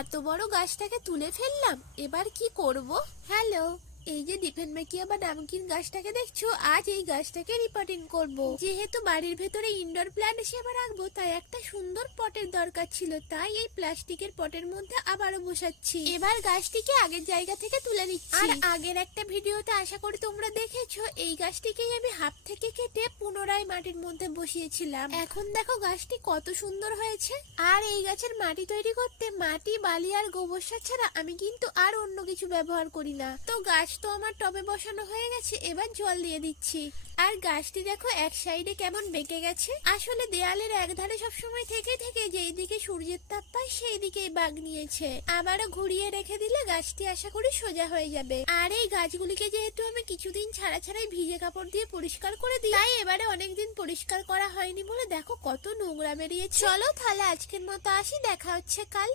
এত বড় গাছটাকে তুলে ফেললাম, এবার কি করব? হ্যালো, এই যে ডিফেন মেকিয়া বা নামকিন গাছটাকে দেখছো, আজ এই গাছটাকে রিপোর্টিং করব। যেহেতু বাড়ির ভেতরে ইনডোর প্ল্যান্ট হিসেবে রাখবো, তাই একটা সুন্দর পটের দরকার ছিল, তাই এই প্লাস্টিকের পটের মধ্যে আবারও বসাচ্ছি। এবার গাছটিকে আগের জায়গা থেকে তুলে নিচ্ছি। আর আগের একটা ভিডিওতে আশা করি তোমরা দেখেছো, এই গাছটিকেই আমি হাফ থেকে কেটে পুনরায় মাটির মধ্যে বসিয়েছিলাম। এখন দেখো গাছটি কত সুন্দর হয়েছে। আর এই গাছের মাটি তৈরি করতে মাটি, বালি আর গোবর সার ছাড়া আমি কিন্তু আর অন্য কিছু ব্যবহার করি না। তো গাছ তো আমার টবে বসানো হয়ে গেছে, এবার জল দিয়ে দিচ্ছি। আর গাছটি দেখো এক সাইডে কেমন বেঁকে গেছে। আসলে দেয়ালের এক ধারে সবসময় থেকে থেকে যেই দিকে সূর্যের তাপ পায় সেই দিকেই বাগ নিয়েছে। আবারও ঘুরিয়ে রেখে দিলে গাছটি আশা করি সোজা হয়ে যাবে। আর এই গাছগুলিকে যেহেতু আমি কিছুদিন ছাড়া ছাড়াই ভিজে কাপড় দিয়ে পরিষ্কার করে দিই, তাই এবারে অনেকদিন পরিষ্কার করা হয়নি বলে দেখো কত নোংরা বেরিয়েছে। চলো তাহলে আজকের মতো আসি, দেখা হচ্ছে কাল।